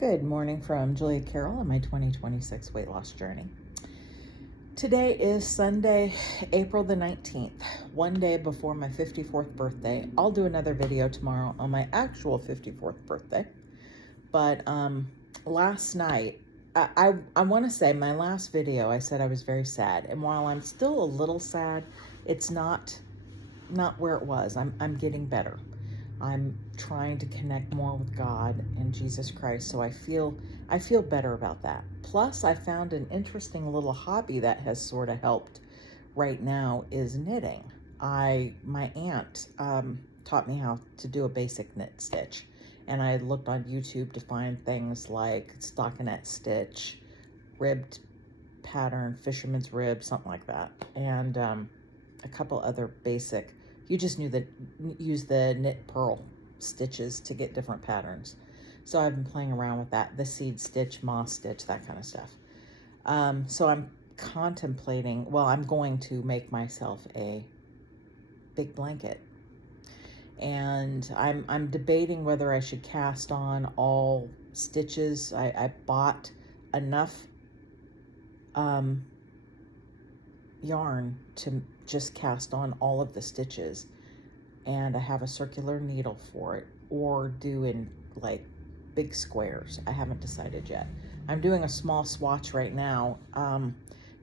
Good morning from Julia Carroll on my 2026 weight loss journey. Today is Sunday, April the 19th, one day before my 54th birthday. I'll do another video tomorrow on my actual 54th birthday. But last night, I want to say my last video, I said I was very sad. And while I'm still a little sad, it's not where it was. I'm getting better. I'm trying to connect more with God and Jesus Christ, so I feel better about that. Plus, I found an interesting little hobby that has sort of helped right now is knitting. My aunt taught me how to do a basic knit stitch, and I looked on YouTube to find things like stockinette stitch, ribbed pattern, fisherman's rib, something like that, and a couple other basic. You just use the knit purl stitches to get different patterns. So I've been playing around with that, the seed stitch, moss stitch, that kind of stuff. So I'm contemplating, well, I'm going to make myself a big blanket. And I'm debating whether I should cast on all stitches. I bought enough yarn to just cast on all of the stitches, and I have a circular needle for it, or do in like big squares. I haven't decided yet. I'm doing a small swatch right now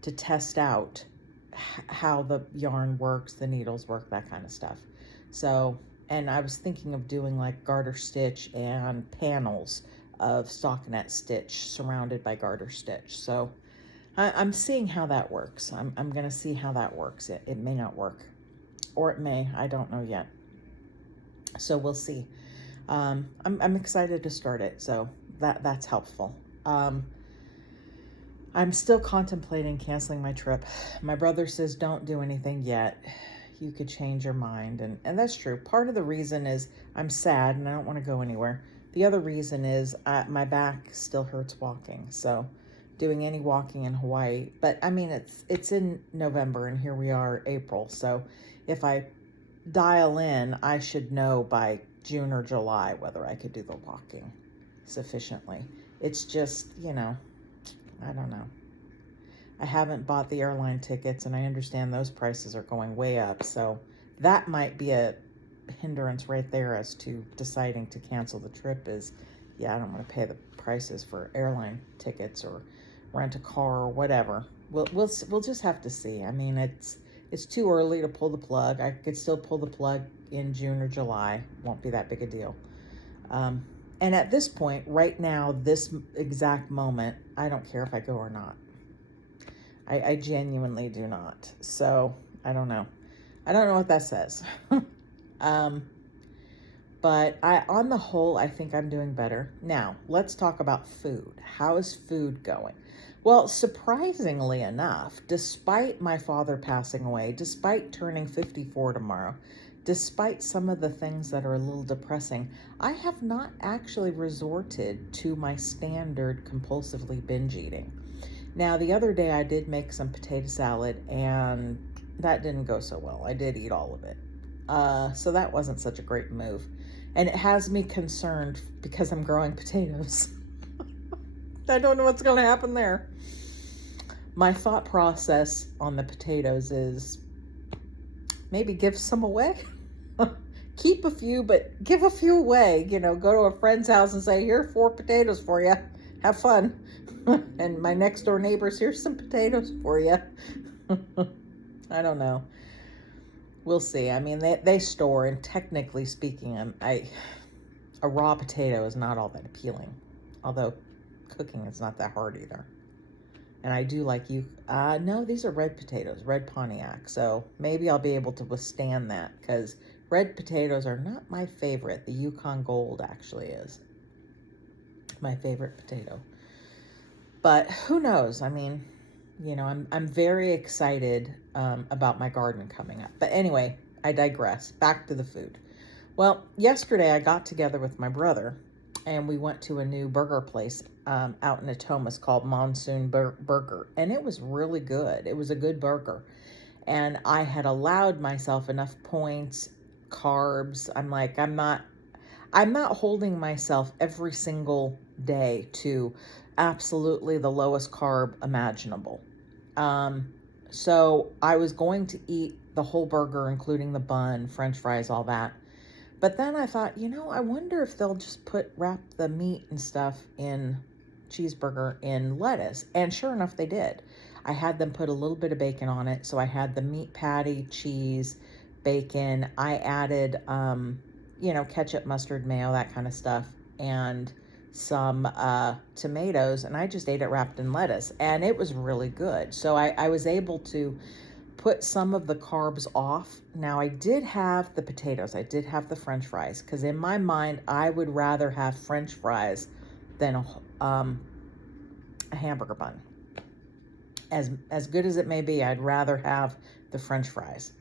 to test out how the yarn works, the needles work, that kind of stuff. So, and I was thinking of doing like garter stitch and panels of stockinette stitch surrounded by garter stitch. So I'm seeing how that works. I'm going to see how that works. It may not work, or it may. I don't know yet. So we'll see. I'm excited to start it, so that's helpful. I'm still contemplating canceling my trip. My brother says don't do anything yet. You could change your mind, and that's true. Part of the reason is I'm sad and I don't want to go anywhere. The other reason is my back still hurts walking, so doing any walking in Hawaii. But I mean, it's in November and here we are April. So if I dial in, I should know by June or July whether I could do the walking sufficiently. It's just, I don't know. I haven't bought the airline tickets, and I understand those prices are going way up. So that might be a hindrance right there as to deciding to cancel the trip is, I don't want to pay the prices for airline tickets or rent a car or whatever. We'll just have to see. I mean, it's too early to pull the plug. I could still pull the plug in June or July. Won't be that big a deal. And at this point, right now, this exact moment, I don't care if I go or not. I genuinely do not. So I don't know. I don't know what that says. But on the whole, I think I'm doing better. Now, let's talk about food. How is food going? Well, surprisingly enough, despite my father passing away, despite turning 54 tomorrow, despite some of the things that are a little depressing, I have not actually resorted to my standard compulsively binge eating. Now, the other day I did make some potato salad, and that didn't go so well. I did eat all of it. So that wasn't such a great move. And it has me concerned because I'm growing potatoes. I don't know what's going to happen there. My thought process on the potatoes is maybe give some away. Keep a few, but give a few away. Go to a friend's house and say, here are 4 potatoes for you. Have fun. And my next door neighbors, here's some potatoes for you. I don't know. We'll see. I mean, they store, and technically speaking, a raw potato is not all that appealing. Although cooking is not that hard either. And I do like no, these are red potatoes, red Pontiac. So maybe I'll be able to withstand that, because red potatoes are not my favorite. The Yukon Gold actually is my favorite potato. But who knows? I mean, I'm very excited about my garden coming up. But anyway, I digress. Back to the food. Well, yesterday I got together with my brother, and we went to a new burger place out in Natomas called Monsoon Burger, and it was really good. It was a good burger, and I had allowed myself enough points, carbs. I'm like, I'm not holding myself every single day to absolutely the lowest carb imaginable. Um, so I was going to eat the whole burger, including the bun, French fries, all that. But then I thought, I wonder if they'll just wrap the meat and stuff in cheeseburger in lettuce. And sure enough, they did. I had them put a little bit of bacon on it. So I had the meat patty, cheese, bacon. I added, ketchup, mustard, mayo, that kind of stuff, and some tomatoes. And I just ate it wrapped in lettuce. And it was really good. So I was able to put some of the carbs off. Now, I did have the potatoes. I did have the French fries, because in my mind, I would rather have French fries than a hamburger bun. As good as it may be, I'd rather have the French fries.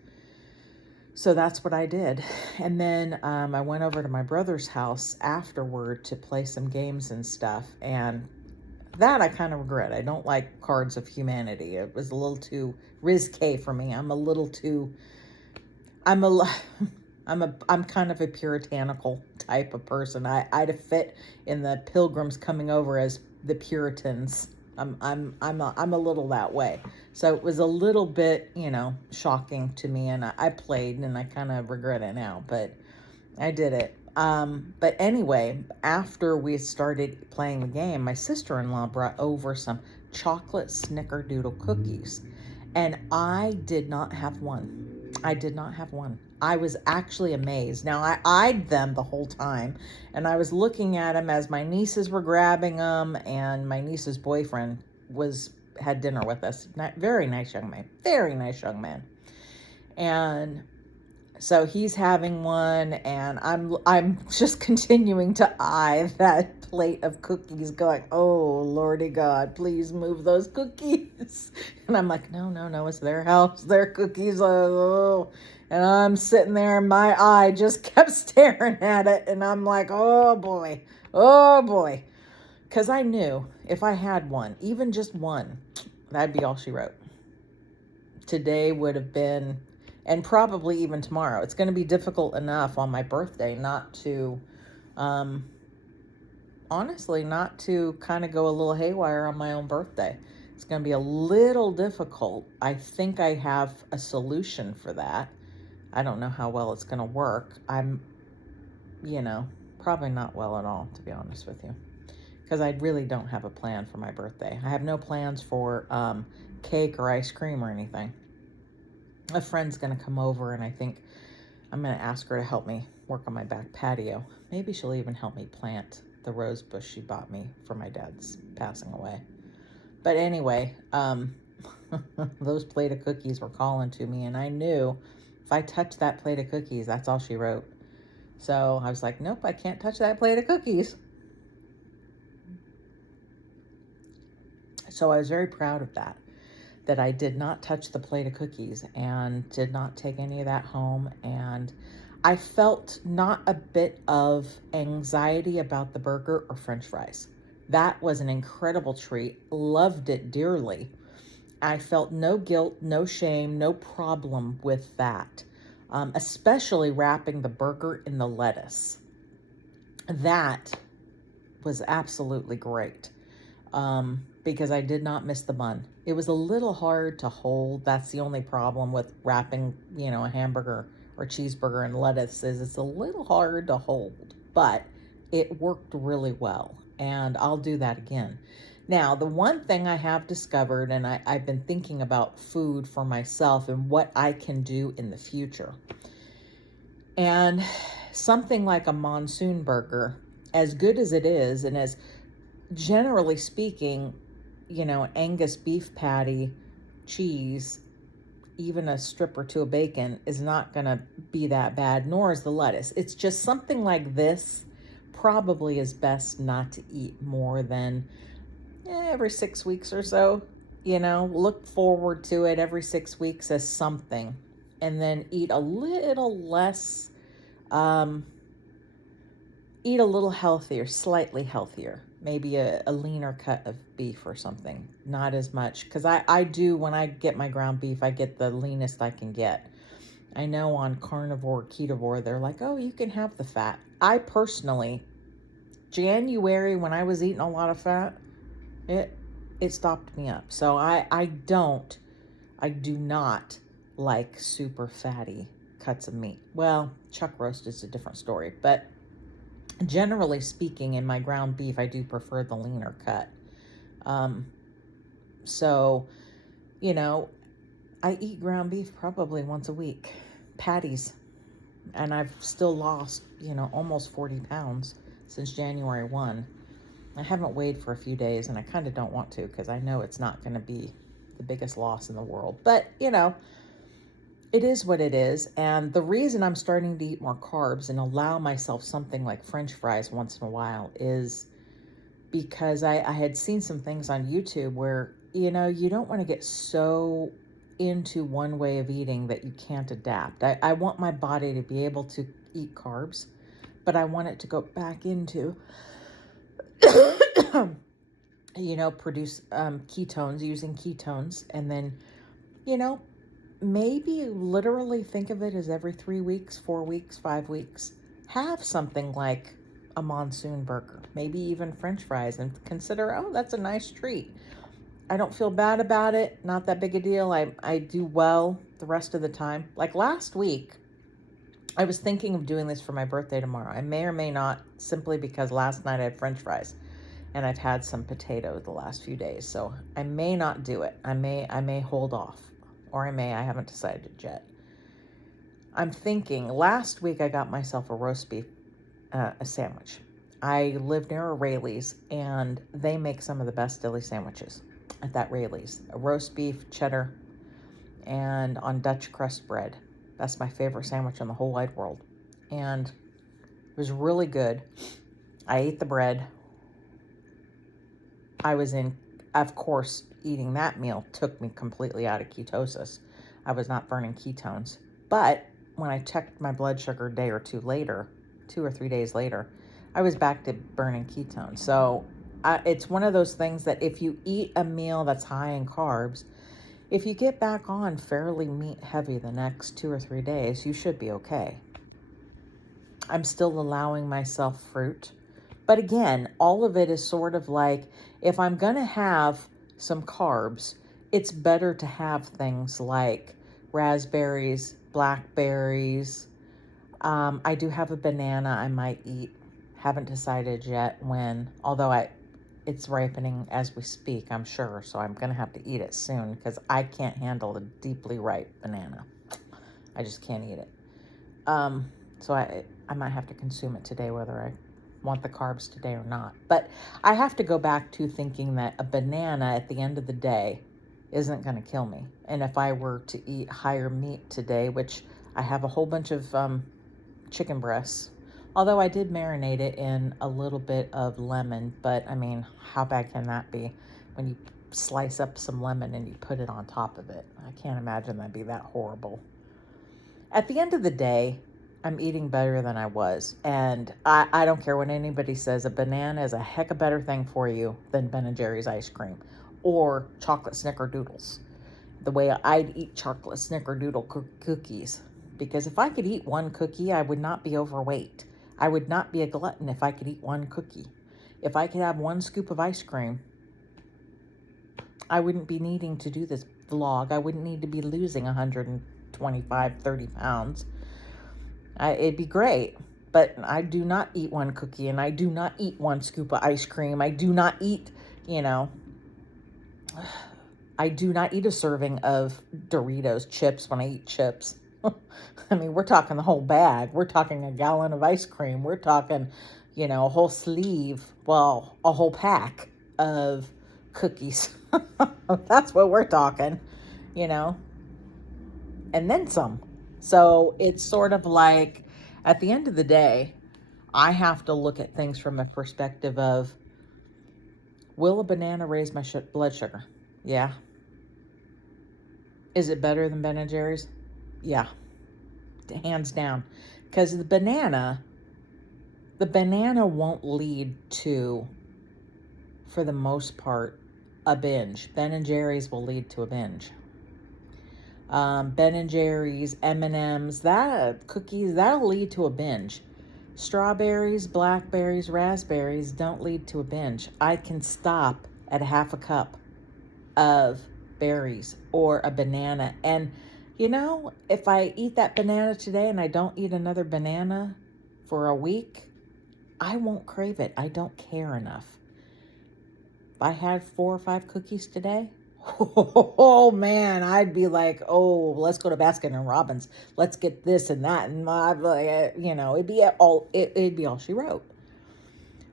So that's what I did. And then I went over to my brother's house afterward to play some games and stuff. And that I kind of regret. I don't like Cards of Humanity. It was a little too risque for me. I'm kind of a puritanical type of person. I'd fit in the Pilgrims coming over as the Puritans. I'm a little that way. So it was a little bit, shocking to me, and I played, and I kind of regret it now, but I did it. But anyway, after we started playing the game, my sister-in-law brought over some chocolate snickerdoodle cookies, and I did not have one. I was actually amazed. Now, I eyed them the whole time, and I was looking at them as my nieces were grabbing them, and my niece's boyfriend had dinner with us. Very nice young man. And so he's having one, and I'm just continuing to eye that plate of cookies, going, oh, Lordy God, please move those cookies. And I'm like, no, it's their house, their cookies. Oh. And I'm sitting there, and my eye just kept staring at it, and I'm like, oh boy. Because I knew if I had one, even just one, that'd be all she wrote. Today would have been, and probably even tomorrow, it's going to be difficult enough on my birthday not to, honestly, not to kind of go a little haywire on my own birthday. It's going to be a little difficult. I think I have a solution for that. I don't know how well it's going to work. I'm, probably not well at all, to be honest with you, because I really don't have a plan for my birthday. I have no plans for cake or ice cream or anything. A friend's going to come over, and I think I'm going to ask her to help me work on my back patio. Maybe she'll even help me plant the rose bush she bought me for my dad's passing away. But anyway, those plate of cookies were calling to me, and I knew if I touched that plate of cookies, that's all she wrote. So I was like, nope, I can't touch that plate of cookies. So I was very proud of that I did not touch the plate of cookies and did not take any of that home. And I felt not a bit of anxiety about the burger or French fries. That was an incredible treat. Loved it dearly. I felt no guilt, no shame, no problem with that, especially wrapping the burger in the lettuce. That was absolutely great, because I did not miss the bun. It was a little hard to hold. That's the only problem with wrapping, a hamburger or cheeseburger in lettuce, is it's a little hard to hold, but it worked really well, and I'll do that again. Now, the one thing I have discovered, and I've been thinking about food for myself and what I can do in the future. And something like a monsoon burger, as good as it is, and as generally speaking, Angus beef patty, cheese, even a strip or two of bacon is not going to be that bad, nor is the lettuce. It's just something like this probably is best not to eat more than every 6 weeks or so. Look forward to it every 6 weeks as something, and then eat a little less, eat a little healthier, slightly healthier, maybe a leaner cut of beef or something, not as much, because I do, when I get my ground beef, I get the leanest I can get. I know on carnivore, ketovore, they're like, oh, you can have the fat. I personally, January, when I was eating a lot of fat, it stopped me up. So I do not like super fatty cuts of meat. Well, chuck roast is a different story, but generally speaking, in my ground beef, I do prefer the leaner cut. So, you know, I eat ground beef probably once a week, patties, and I've still lost, almost 40 pounds since January 1. I haven't weighed for a few days, and I kind of don't want to because I know it's not going to be the biggest loss in the world. But, it is what it is. And the reason I'm starting to eat more carbs and allow myself something like French fries once in a while is because I had seen some things on YouTube where, you don't want to get so into one way of eating that you can't adapt. I want my body to be able to eat carbs, but I want it to go back into, produce ketones, using ketones, and then, maybe literally think of it as every 3 weeks, 4 weeks, 5 weeks, have something like a monsoon burger, maybe even French fries, and consider, oh, that's a nice treat. I don't feel bad about it. Not that big a deal. I do well the rest of the time. Like last week, I was thinking of doing this for my birthday tomorrow. I may or may not, simply because last night I had French fries and I've had some potato the last few days. So I may not do it. I may hold off, or I haven't decided yet. I'm thinking last week I got myself a roast beef a sandwich. I live near a Rayleigh's and they make some of the best deli sandwiches at that Rayleigh's. A roast beef, cheddar, and on Dutch crust bread. That's my favorite sandwich in the whole wide world. And it was really good. I ate the bread. Of course, eating that meal took me completely out of ketosis. I was not burning ketones. But when I checked my blood sugar a day or two later, 2 or 3 days later, I was back to burning ketones. So it's one of those things that if you eat a meal that's high in carbs, if you get back on fairly meat heavy the next 2 or 3 days, you should be okay. I'm still allowing myself fruit. But again, all of it is sort of like, if I'm going to have some carbs, it's better to have things like raspberries, blackberries. I do have a banana I might eat. Haven't decided yet when, although it's ripening as we speak, I'm sure. So I'm going to have to eat it soon because I can't handle a deeply ripe banana. I just can't eat it. So I might have to consume it today, whether I want the carbs today or not. But I have to go back to thinking that a banana at the end of the day isn't going to kill me. And if I were to eat higher meat today, which I have a whole bunch of chicken breasts, although I did marinate it in a little bit of lemon, but I mean, how bad can that be when you slice up some lemon and you put it on top of it? I can't imagine that'd be that horrible. At the end of the day, I'm eating better than I was. And I don't care what anybody says. A banana is a heck of a better thing for you than Ben & Jerry's ice cream or chocolate snickerdoodles. The way I'd eat chocolate snickerdoodle cookies. Because if I could eat one cookie, I would not be overweight. I would not be a glutton if I could eat one cookie. If I could have one scoop of ice cream, I wouldn't be needing to do this vlog. I wouldn't need to be losing 125, 30 pounds. It'd be great, but I do not eat one cookie, and I do not eat one scoop of ice cream. I do not eat, I do not eat a serving of Doritos chips when I eat chips. I mean, we're talking the whole bag. We're talking a gallon of ice cream. We're talking, a whole sleeve, a whole pack of cookies. That's what we're talking, and then some. So it's sort of like, at the end of the day, I have to look at things from a perspective of, will a banana raise my blood sugar? Yeah. Is it better than Ben & Jerry's? Yeah. Hands down. Because the banana won't lead to, for the most part, a binge. Ben & Jerry's will lead to a binge. Ben & Jerry's, M&M's, cookies, that'll lead to a binge. Strawberries, blackberries, raspberries don't lead to a binge. I can stop at a half a cup of berries or a banana. And you know, if I eat that banana today and I don't eat another banana for a week, I won't crave it. I don't care enough. If I had 4 or 5 cookies today, oh man, I'd be like, oh, let's go to Baskin and Robbins. Let's get this and that, and you know, it'd be all she wrote.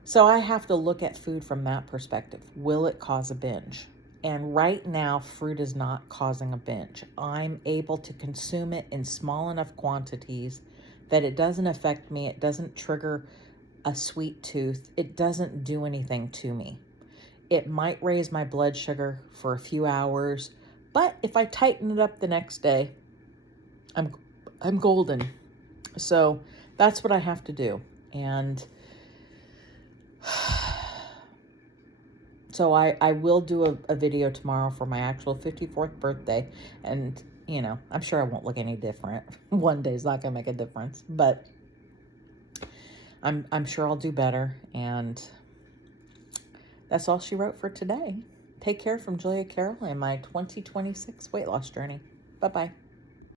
So I have to look at food from that perspective. Will it cause a binge? And right now, fruit is not causing a binge. I'm able to consume it in small enough quantities that it doesn't affect me. It doesn't trigger a sweet tooth. It doesn't do anything to me. It might raise my blood sugar for a few hours, but if I tighten it up the next day, I'm golden. So that's what I have to do. And so I will do a video tomorrow for my actual 54th birthday. And, you know, I'm sure I won't look any different. One day's not going to make a difference. But I'm sure I'll do better. And that's all she wrote for today. Take care from Julia Carroll and my 2026 weight loss journey. Bye-bye.